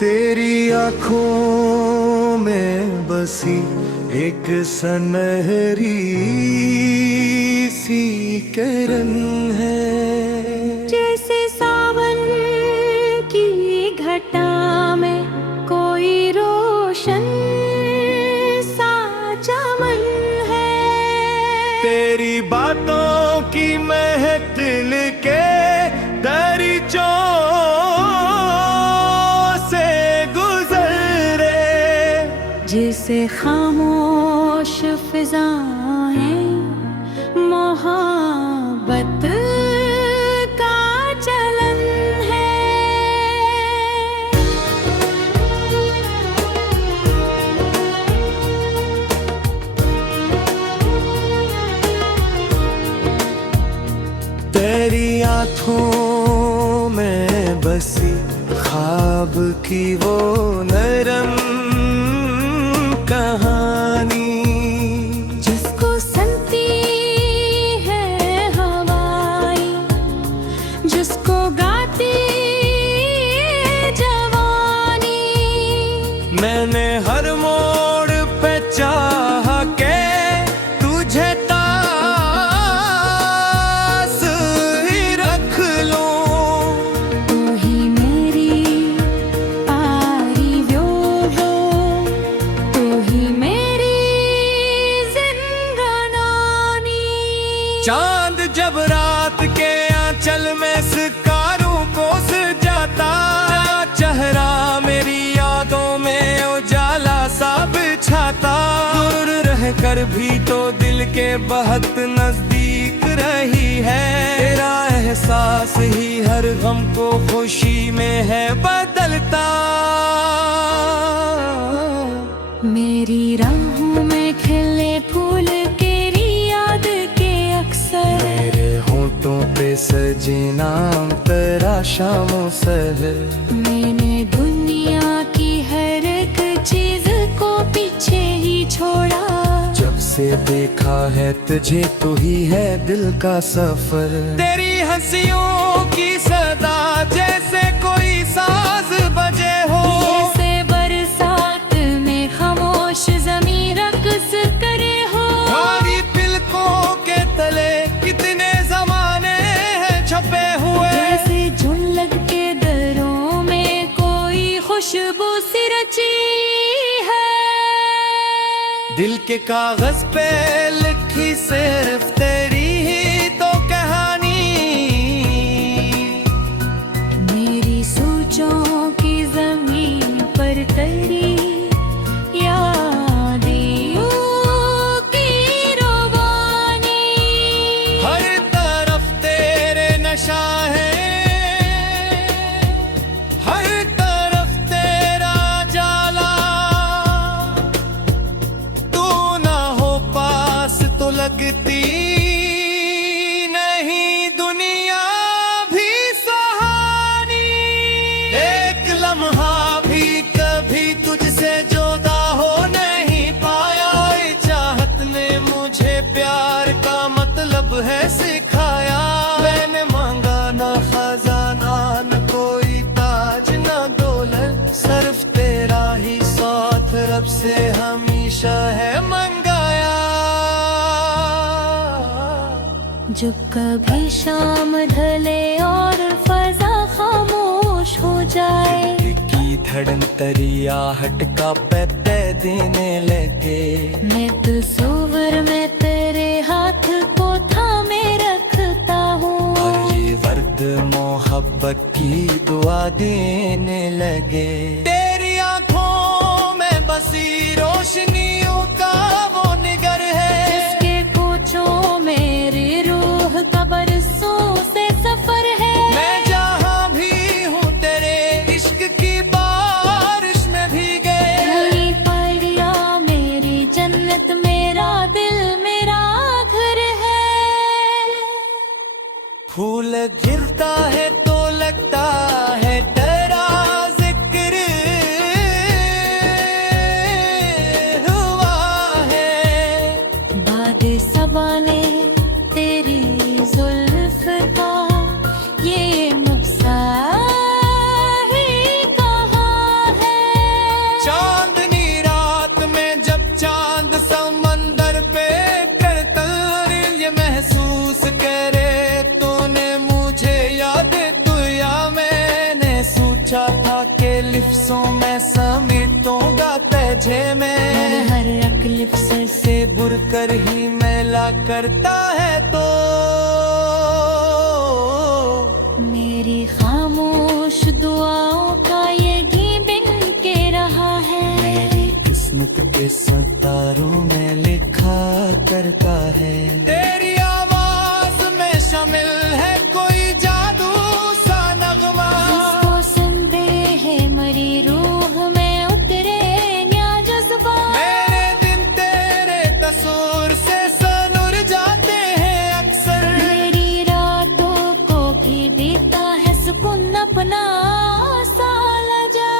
तेरी आँखों में बसी एक सनहरी सी किरण है, जैसे सावन की घटा में कोई रोशन सा चमन है। तेरी बातों की महफिल के दरीचों से गुजरे, जिसे खामोश फिजाएं मोहब्बत का चलन है। तेरी आँखों में बसी ख्वाब की वो नरम कहानी, जिसको सुनती है हवाएं, जिसको गाती जवानी। मैंने हर मोड़ पे चाह के तुझे पास ही रख लूं। तू ही मेरी पारी व्योहो, तू ही मेरी जिंदगानी। चांद जब रात के आंचल में सितारों को सजाता, चेहरा मेरी यादों में उजाला सा बिछाता। दूर रहकर भी तो दिल के बहुत नजदीक रही है, तेरा एहसास ही हर गम को खुशी में है बदलता। मेरी राहों में खिले फूल तेरी याद के अक्सर, मेरे होंठों पे सजे नाम तेरा शामों सहर। मैंने दुनिया की हर एक चीज को पीछे ही छोड़ा, जब से देखा है तुझे तू ही है दिल का सफर। तेरी हंसियों की सदा जैसे कोई साज बजे हो, जैसे बरसात में खामोश ज़मीं रक्स करे हो। भारी तिलकों के तले कितने जमाने हैं छपे हुए, जैसे झुलक के दरों में कोई खुशबू सी रची है। दिल के कागज पे लिखी सिर्फ तेरी ही तो कहानी। मेरी सोचों की जमीन पर तेरी यादें की रवानी। हर तरफ तेरे नशा है, हर तरफ तेरा जाला। तू ना हो पास तो लगती नहीं दुनिया भी सुहानी। एक लम्हा भी कभी तुझसे जुदा हो नहीं पाया, चाहत ने मुझे प्यार का मतलब है सिखाया। मैंने मांगा ना खजाना न कोई ताज न दौलत, सिर्फ तेरा ही साथ रब से हमेशा है मंगाया। जब कभी शाम ढले और फजा खामोश हो जाए, दिल की धड़न तरी आहट का पैपे देने लगे। मैं तस्वीर में तेरे हाथ को थामे रखता हूँ, और ये वर्द मोहब्बत की दुआ देने लगे। तेरी आँखों में बसी रोशनियों का वो निगर है, जिसके कोचों मेरी रूह का बरसों से सफर है। मैं जहाँ भी हूँ तेरे इश्क की बारिश में भीगे। मेरी परिया मेरी जन्नत, मेरा दिल मेरा घर है। फूल गिरता है तो लगता है तेरा जिक्र हुआ। बोझे में हर तकलीफ से बुर कर ही मैला करता है तो मेरी खामोश दुआओं का ये गीत बिन के रहा है। मेरी किस्मत के सितारों में लिखा करता है। तेरी आवाज में शामिल है कोई जादू सा नगमा, जिसको सुनते है मरी रूह में उतरे न्या जज्बा। मेरे दिन तेरे तस्वीर से सनुर जाते हैं अक्सर, मेरी रातों को भी देता है सुकून अपना साला जा।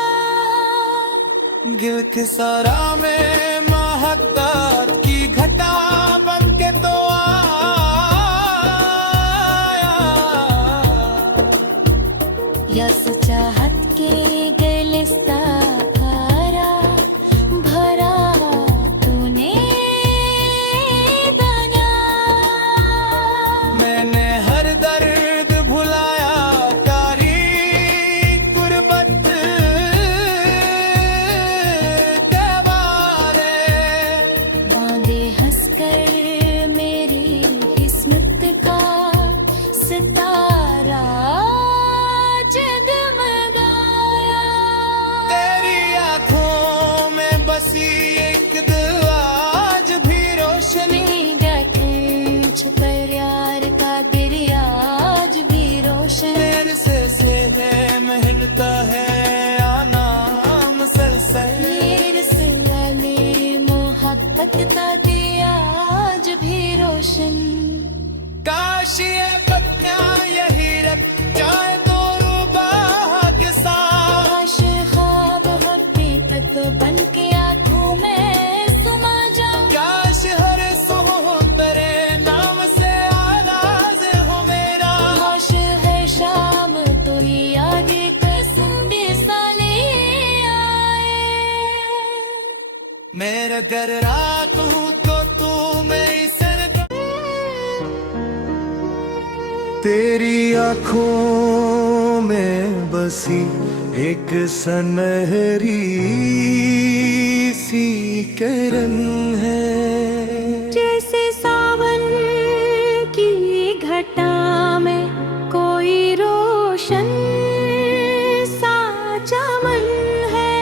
गिल के सारा में महकत की घटा बन के तो आया, यस चाहत के गलिस्ता खारा भरा तूने बना। मैंने हर दर्द भुलाया तारी गुर्बत दीवारे, बांधे हंसकर मेरी किस्मत का सितारा जगमगाया। तेरी आंखों में बसी एक दिल आज भी रोशनी, डटे छुपे यार का दरिया आज भी रोशन। तेरे से महलता है आना मुसलसल, मेरे से वाली मोहब्बत का दिया आज भी रोशन। काश ये पत्तियां यही रख जाए तो रूबा के साथ, काश ख्वाब हकीकत बन के आँखों में सुमा जा। काश हर सुबह तेरे नाम से आगाज हो मेरा, काश है शाम तो याद कसम भी साले आए। मेरा घर रात हूँ तो तू मेरी सरगम, तेरी आंखों में बसी एक सनहरी सी किरण है। जैसे सावन की घटा में कोई रोशन सा चमन है।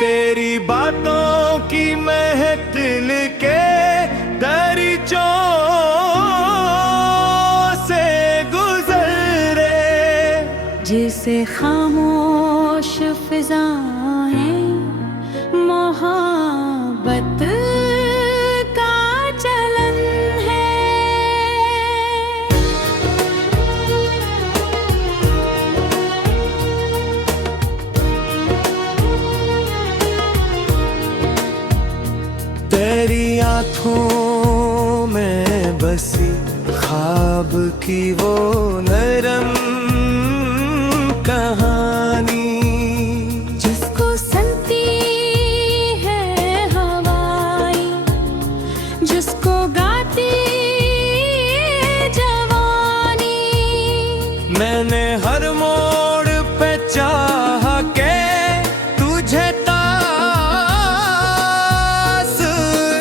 तेरी बातों की महक दिल के दरीचों से गुजरे, जिसे खामोश फिजाएं मोहब्बत का चलन है। तेरी आंखों में बसी ख्वाब की वो नरम कहानी, जिसको सुनती है हवाएं, जिसको गाती जवानी। मैंने हर मोड़ पे चाह के तुझे पास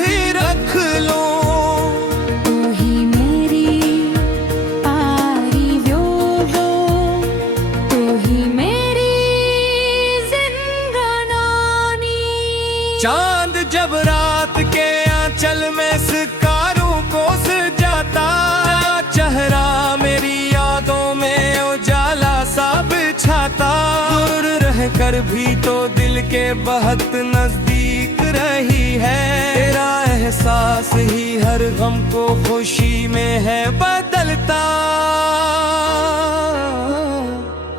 ही रख लूं, तू ही मेरी पारी व्योगो, तू ही मेरी जिंदगानी। चांद जब रात के आंचल में सितारों को सजाता, चेहरा मेरी यादों में उजाला सा बिछाता। दूर रह कर भी तो दिल के बहुत नजदीक रही है, तेरा एहसास ही हर गम को खुशी में है बदलता।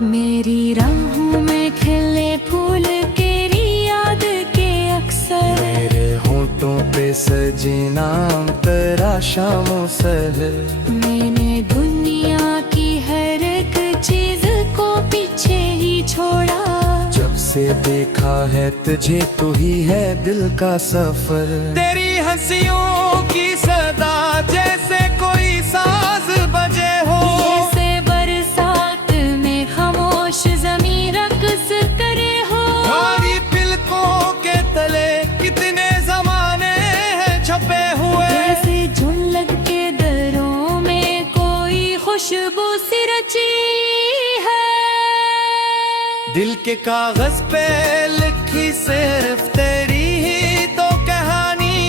मेरी राहों में खिले फूल तेरी याद के अक्सर, मेरे होठों पे सजे नाम तेरा शामों सहर। मैंने दुनिया की हर एक चीज को पीछे ही छोड़ा, जब से देखा है तुझे तू ही है दिल का सफर। तेरी हंसियों की सदा जैसे कोई साज बजे हो, जैसे बरसात में खामोश ज़मीं रक्स करे हो। हमारी पलकों के तले दिल के कागज पे लिखी सिर्फ तेरी ही तो कहानी,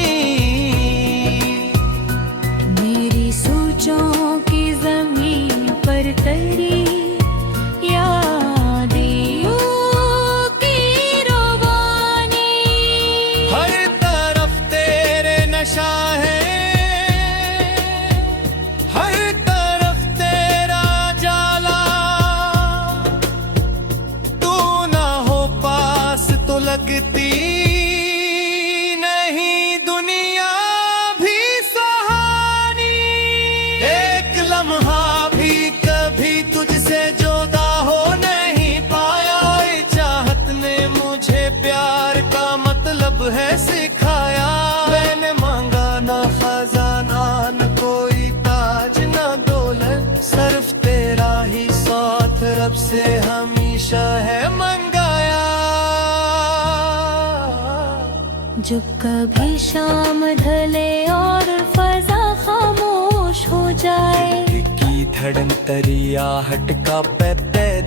मेरी सोचों की जमीन पर तेरी यादें की रवानी। हर तरफ तेरे नशा है, हर तरफ तेरा जाला, तू ना हो पास तो लगती नहीं दुनिया भी सुहानी। एक लम्हा भी कभी तुझसे जुदा हो नहीं पाया, चाहत ने मुझे प्यार का मतलब है सिखाया। मैंने मांगा ना खजाना न कोई ताज न दौलत, सिर्फ तेरा ही साथ रब से हमेशा है मंगाया। जब कभी शाम ढले और फजा खामोश हो जाए, दिल की धड़न तरियाहट का पे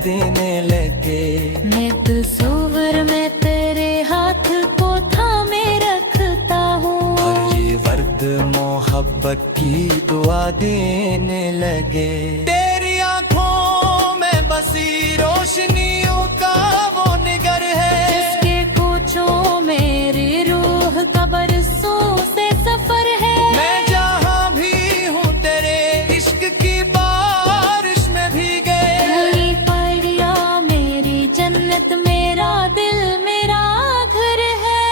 देने लगे, मैं तस्वीर में तेरे हाथ को थामे रखता हूँ, और ये वर्द मोहब्बत की दुआ देने लगे। तेरी आंखों में बसी रोशनियों का वो निगर है, जिसके कोचों मेरी रूह का बरसों से सफर है। मैं जहाँ भी हूँ तेरे इश्क की बारिश में भीगे, वही पड़िया मेरी जन्नत, मेरा दिल मेरा घर है।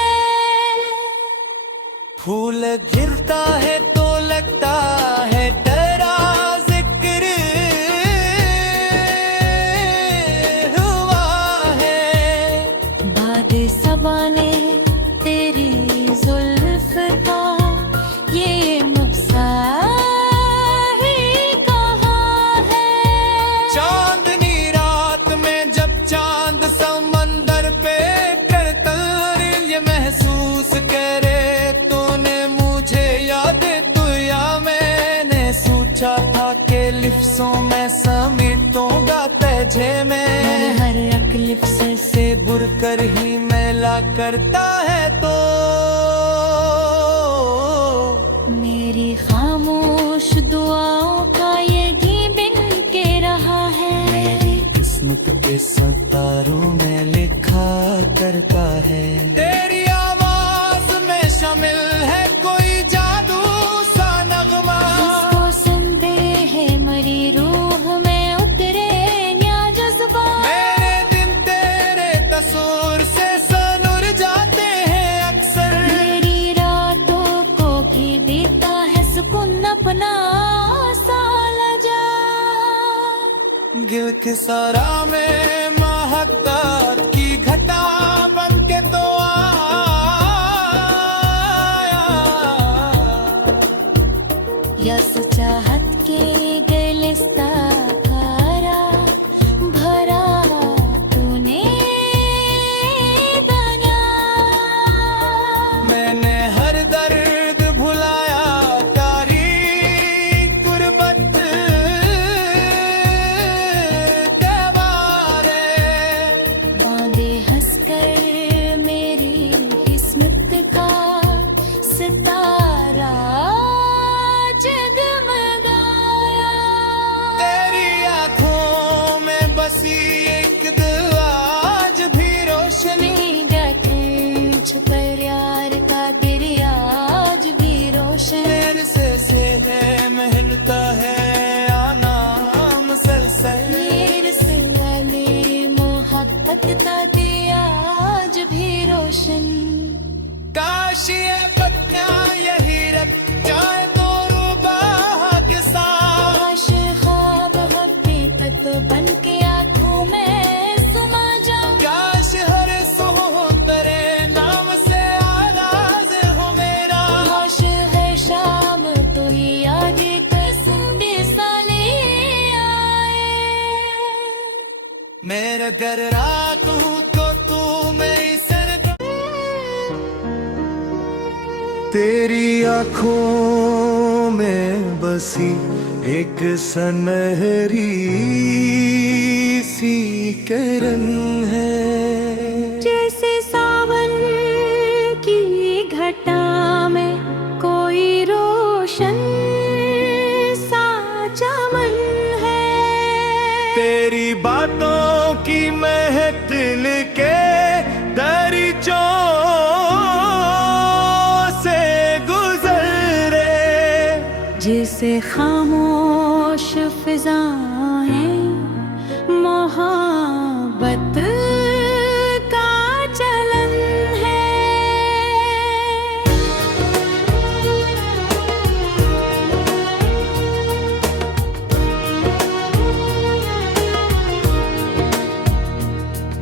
फूल गिरता है तो लगता है तेरा जिक्र हुआ है, बाद सबाने तेरी जुल्फ का ये मक्सा ही कहाँ है। चांदनी रात में जब चांद समंदर पे करतल ये महसूस करे, तूने मुझे याद तो या मैंने सोचा था कि लिफ्सों में समेटूंगा तुझे मैं, हर अकलिफ से बुर कर ही मैला करता है तो मेरी खामोश दुआओं का ये घी बिन के रहा है। मेरी किस्मत के सितारों में लिखा करता है। तेरी आवाज में शामिल है कोई जादू सा नगमा, जिसको सुनते हैं मरी रूह में उतरे या जज्बा। मेरे दिन तेरे तस्वीर से सनुर जाते हैं अक्सर, मेरी रातों को भी देता है सुकून अपना साला जा। गिल के सारा में महकत की घटा बन के तो आया, यस चाहत के गलिस्ता खारा भरा तूने दरिया। मैंने हर दर्द भुलाया तारीख गुर्बत के बारे, बांधे हंसकर मेरी किस्मत का सितारा जगमगाया। तेरी आंखों में बसी एक दिल आज भी रोशनी, छुपर यार का दरिया आज भी रोशन। मेरे से है महलता है आना मुसलसल, मेरे से वाली मोहब्बत का दिया आज भी रोशन। काश ये पत्तियां यही रख जाए तो रूबा के साथ, काश ख्वाब हकीकत बन के आँखों में समा जा। काश हर सुबह तेरे नाम से आगाज हो मेरा, काश है शाम तो याद कसम भी साले आए। मेरे घर रात हूँ तो तू मेरी सरद, तेरी आँखों में बसी एक सनहरी सी किरण है। जैसे सावन की घटा में कोई रोशन सा चमन है। तेरी बातों की महक दिल के दरिचों से गुजरे। जिसे खामोश फिजाएं मोहब्बत का चलन है।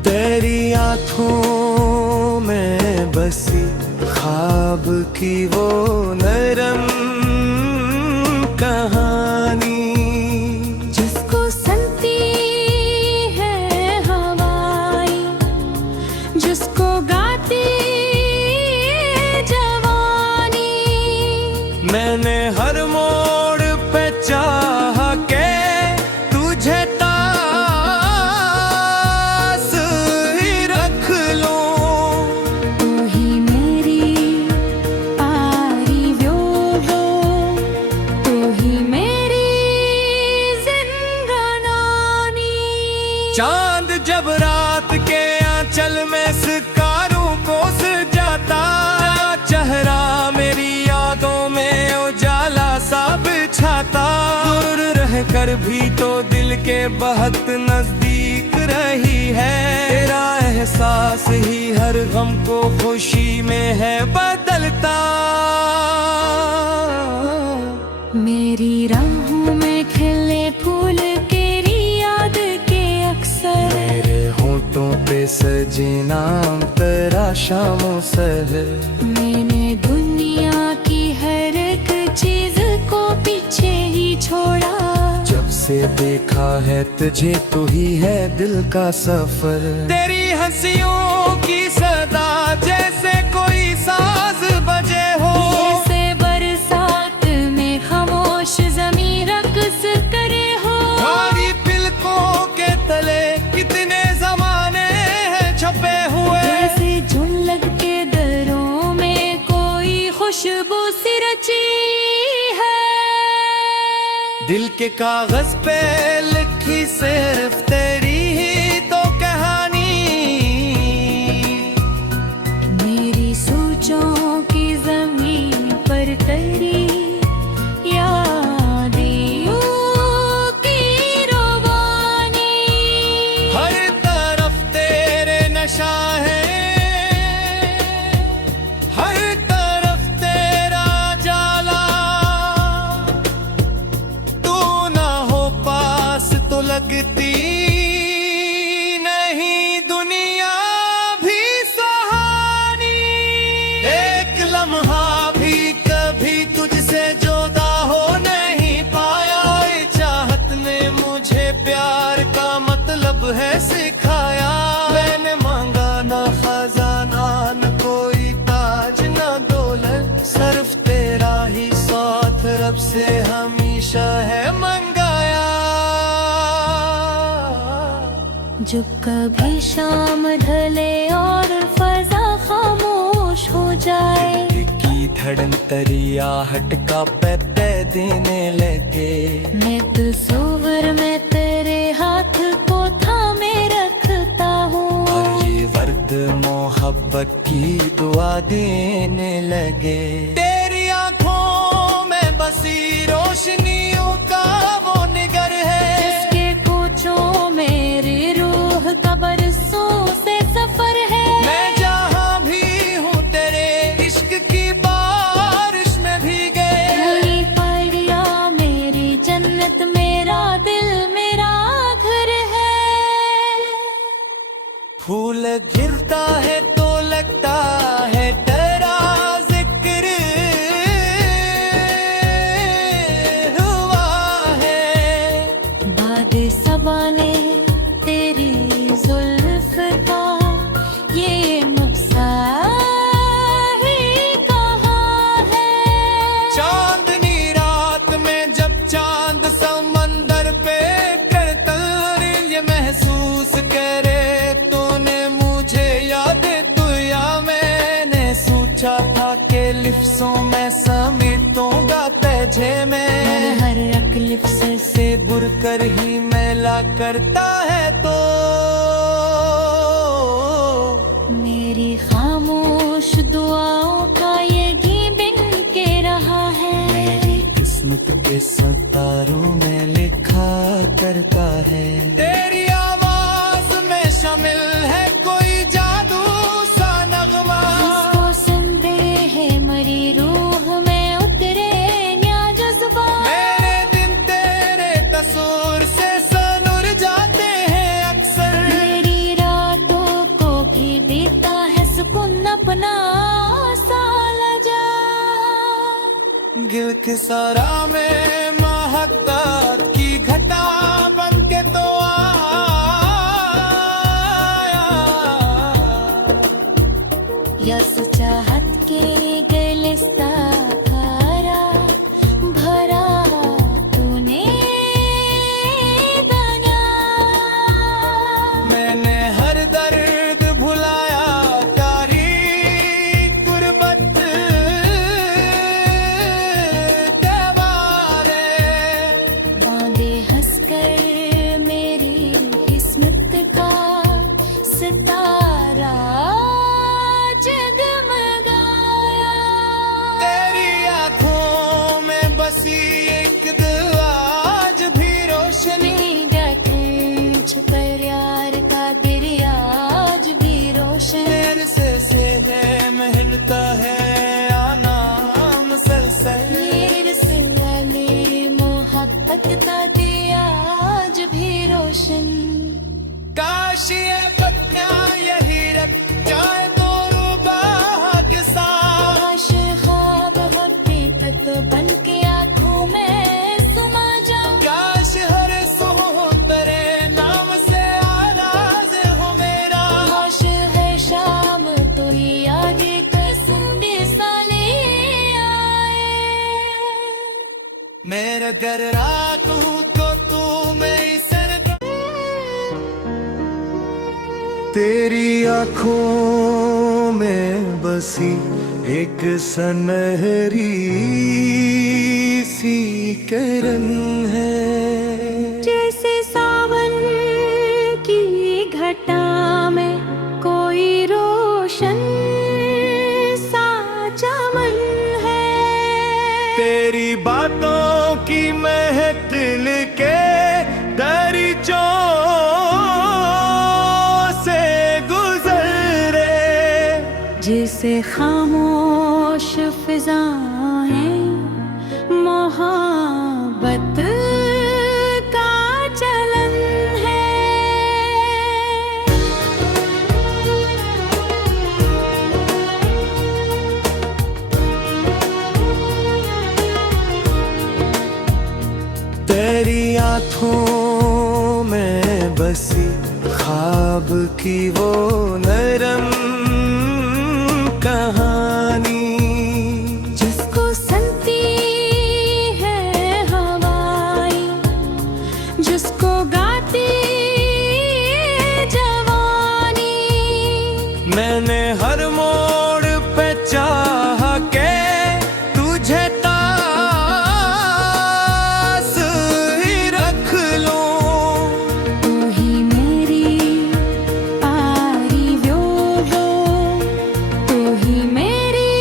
तेरी आँखों में बसी ख्वाब की वो नरम कहानी। जिसको सुनती है हवाएं, जिसको गाती जवानी। मैंने हर मोड़ पे चाह के तुझे पास ही रख लूं। तू ही मेरी पारी व्योहो, तू ही मेरी जिंदगानी। चांद जब रात के आंचल में सितारों को सजाता, चेहरा मेरी यादों में उजाला सा बिछाता। दूर रह कर भी तो दिल के बहुत नजदीक रही है। तेरा एहसास ही हर गम को खुशी में है बदलता। मेरी राहों में खिले फूल तेरी याद के अक्सर। मेरे होठों पे सजे नाम तेरा शामों सहर। मैंने दुनिया की हर एक चीज को पीछे ही छोड़ा। जब से देखा है तुझे तू ही है दिल का सफर। तेरी हंसियों की सदा जैसे कोई साज बजे हो। जैसे बरसात में खामोश ज़मीं रक्स करे हो। भारी पिलकों के तले कितने जमाने हैं छपे हुए। जैसे झुलक के दरों में कोई खुशबू सी रची है। दिल के कागज पे लिखी सिर्फ तेरी ही तो कहानी। मेरी सोचों की जमीन पर तेरी यादियों की रवानी। हर तरफ तेरे नशा है, हर तरफ तेरा जाला। तू ना हो पास तो लगती नहीं दुनिया भी सुहानी। एक लम्हा भी कभी तुझसे जुदा हो नहीं पाया। ये चाहत ने मुझे प्यार का मतलब है सिखाया। मैंने मांगा ना खजाना न कोई ताज न दौलत, सिर्फ तेरा ही साथ रब से हमेशा है मंगाया। जब कभी शाम ढले और फजा खामोश हो जाए। की धड़न तरियाहट का पैते देने लगे। मैं तस्वीर में तेरे हाथ को थामे रखता हूँ। और ये वर्द मोहब्बत की दुआ देने लगे। तेरी आंखों में बसी रोशनियों का वो निगर है। जिसके कोचों मेरी रूह का बरसों से सफर है। मैं जहाँ भी हूँ तेरे इश्क की बारिश में भीगे। पूरी पड़िया मेरी जन्नत, मेरा दिल मेरा घर है। फूल गिरता है तो लगता है तेरा जिक्र हुआ है। बाद सबा ने तेरी जुल्फ का ये मुस्सा ही कहा है। चांदनी रात में जब चांद समंदर पे करता ये महसूस बोझे में हर तकलीफ से बुर कर ही मैला करता है तो मेरी खामोश दुआओं का ये गीत बिन के रहा है। मेरी किस्मत के सितारों में लिखा करता है। तेरी आवाज में शामिल है कोई जादू सा नगमा, जिसको सुनते है मरी रूह में उतरे न्या जज्बा। मेरे दिन तेरे तस्वीर से सनुर जाते हैं अक्सर। मेरी रातों को भी देता है सुकून अपना साला जा। गिल के सारा में महकत की घटा बन के तो आया, यस चाहत के गलिस्ता खारा भरा तूने बना। मैंने हर दर्द भुलाया तारीख गुर्बत के वारे। बांधे हंसकर मेरी किस्मत का सितारा जगमगाया। तेरी आंखों में बसी एक दिल आज भी रोशनी, डर छुपर यार का दरिया आज भी रोशन। मेरे से महलता है आना मुसलसल। मेरे से वाले मोहब्बत का दिया आज भी रोशन। काश ये पत्तियां यही रख जाए तो रूबाह के साथ। काश ख्वाब हकीकत बन के आँखों में समा जाऊं। काश हर सुबह तेरे नाम से आगाज हो मेरा। काश है शाम तो ही आगे कसम साले आए। मेरे घर रात हूँ तो तू मेरी सरगम। तेरी आंखों में बसी एक सनहरी सी किरण है। जैसे सावन की घटा में कोई रोशन सा चमन है। तेरी बातों की महफिल के दरिचों से गुजरे, जिसे खामोश फिजाएं मोहब्बत का चलन है। तेरी आंखों में बसी ख्वाब की वो नरम कहानी, जिसको सुनती है हवाएं, जिसको गाती जवानी। मैंने हर मोड़ पे चाह के तुझे पास ही रख लूं। तू ही मेरी पारी व्योहो, तू ही मेरी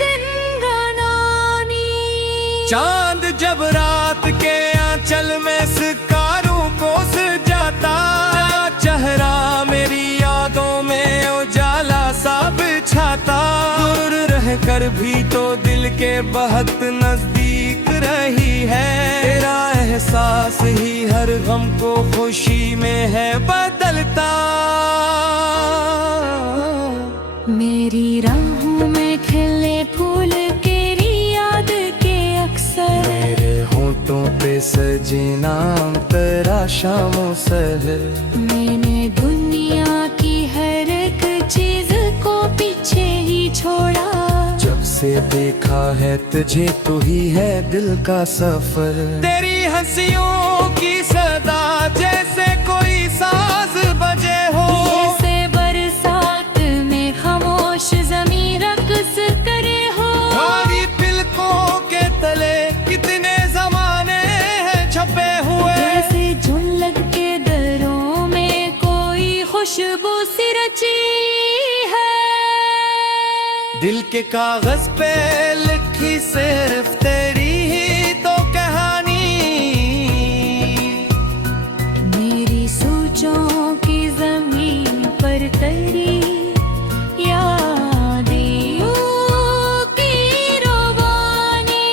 जिंदगानी। चांद जब रात के आंचल में सितारों को सजाता, चेहरा मेरी यादों में उजाला सा बिछाता। दूर रहकर भी तो दिल के बहुत नजदीक रही है। तेरा एहसास ही हर गम को खुशी में है बदलता। मेरी राहों में खिले फूल तेरी याद के अक्सर। मेरे होठों पे सजे नाम तेरा शामों सहर। मैंने दुनिया की हर एक चीज को पीछे ही छोड़ा। जब से देखा है तुझे तो ही है दिल का सफर। तेरी हंसियों की सदा जैसे कोई साज बजे हो। जैसे बरसात में खामोश ज़मीं रक़्स करे हो। भारी तिलकों के तले खुशबू सी रची है। दिल के कागज पे लिखी सिर्फ तेरी ही तो कहानी, मेरी सोचों की जमीन पर तेरी यादें की रवानी।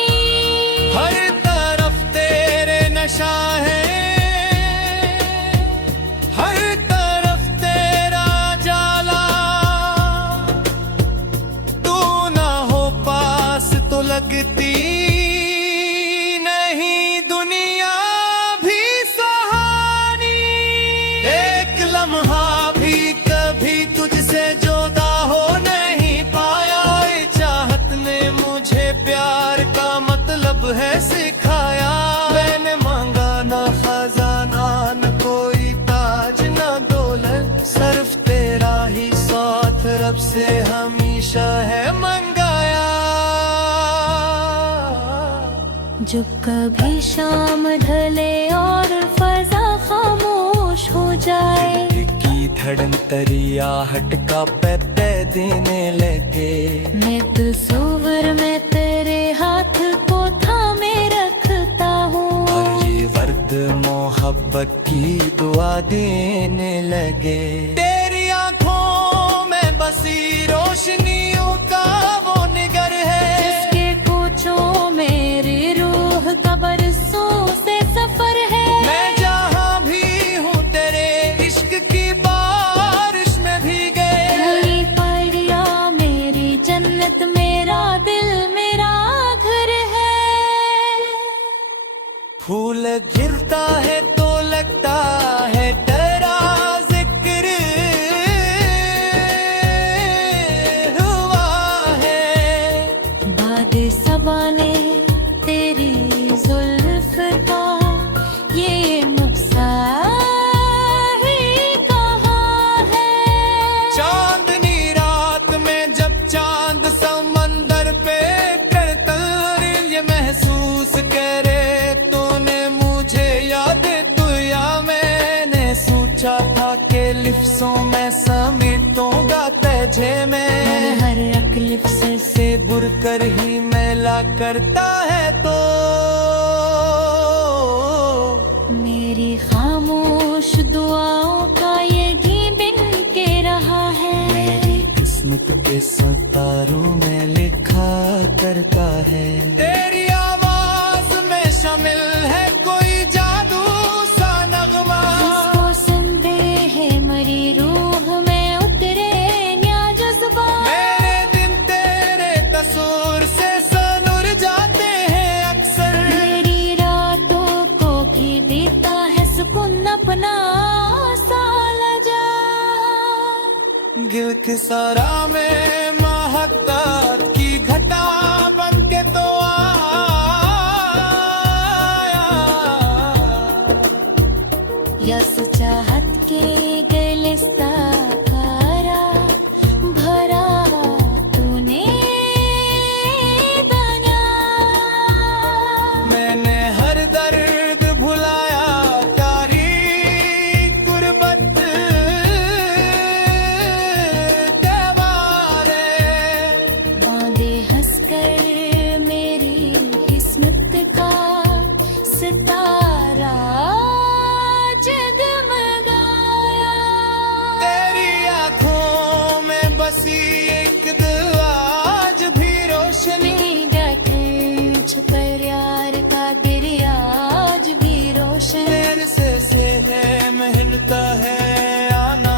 हर तरफ तेरे नशा है, हर तरफ तेरा जाला। तू ना हो पास तो लगती नहीं दुनिया भी सुहानी। एक लम्हा भी कभी तुझसे जुदा हो नहीं पाया। ये चाहत ने मुझे प्यार का मतलब है सिखाया। मैंने मांगा ना खजाना न कोई ताज न दौलत, सिर्फ तेरा ही साथ रब से हमेशा है मंगाया। जब कभी शाम ढले और फजा खामोश हो जाए, दिल की धड़न तरियाहट का पे देने लगे। मैं तस्वीर में तेरे हाथ को थामे रखता हूँ, और ये वर्द मोहब्बत की दुआ देने लगे। तेरी आंखों में बसी रोशनियों का वो निगर है, जिसके कोचों मेरी रूह का बरसों से सफर है। मैं जहाँ भी हूँ तेरे इश्क की बारिश में भीगे। वही पड़िया मेरी जन्नत, मेरा दिल मेरा घर है। फूल गिरता है तो लगता है तेरा जिक्र हुआ है। बाद सबाने तेरी जुल्फ का ये मक्सा ही कहाँ है। चांदनी रात में जब चांद समंदर पे करता ये महसूस करे तूने मुझे याद तू या मैंने सोचा था कि लिफ्सों में समेटूंगा तुझे मैं। हर अकलिफ से बुर कर ही मैला करता है तो मेरी खामोश दुआओं का ये घी बिन के रहा है। मेरी किस्मत के सितारों में लिखा करता है। तेरी आवाज में शामिल है कोई जादू सा नगमा, जिसको संदेह है मरी रूह में उतरे न्या जज्बा। मेरे दिन तेरे कसूर से सनुर जाते हैं अक्सर। मेरी रातों को भी देता है सुकून अपना साला जा। गिल के सारा में महत्तात की घटा बन के तो आया। यस चाहत के गलिस्ता खारा भरा तूने बना। मैंने हर दर्द भुलाया तारी गुर्बत के बारे। बांधे हंसकर मेरी किस्मत का सितारा जगमगाया। तेरी आंखों में बसी एक दिल आज भी रोशनी, छुपर यार का दरिया आज भी रोशन। तेरे से सीधे मिलता है आना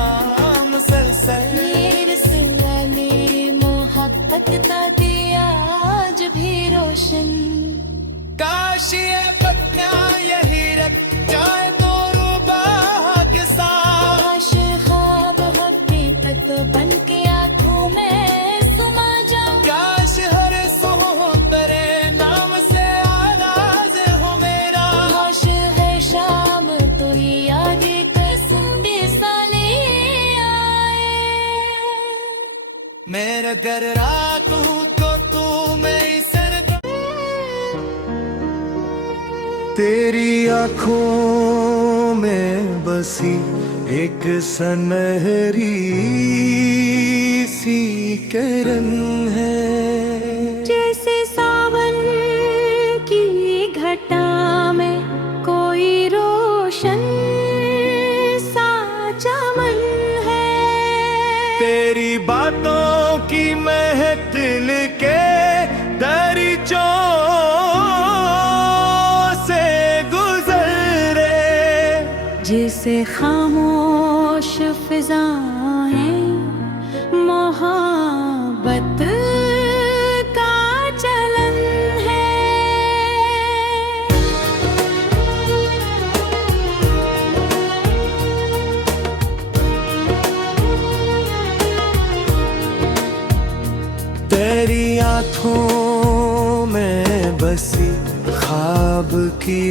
मुसलसल। मेरे से वाली मोहब्बत का दिया आज भी रोशन। काश ये पत्तियां यही रख जाए तो रूबाह के साथ। काश ख्वाब हकीकत बन के आँखों में सुमा जा। काश हर सुबह तेरे नाम से आगाज हो मेरा। काश है शाम तेरी यादें कसम भी साले आए। मेरा घर रात हूँ तो तू मेरी सरद। तेरी आंखों में बसी एक सनहरी सी किरण है, जैसे सावन की घटा में कोई रोशन सा चमन है। तेरी बातों की महफिल के दरीचों से गुजरे, जिसे खामोश फिजाएं मोहब्बत का चलन है। तेरी आँखों में बसी ख्वाब की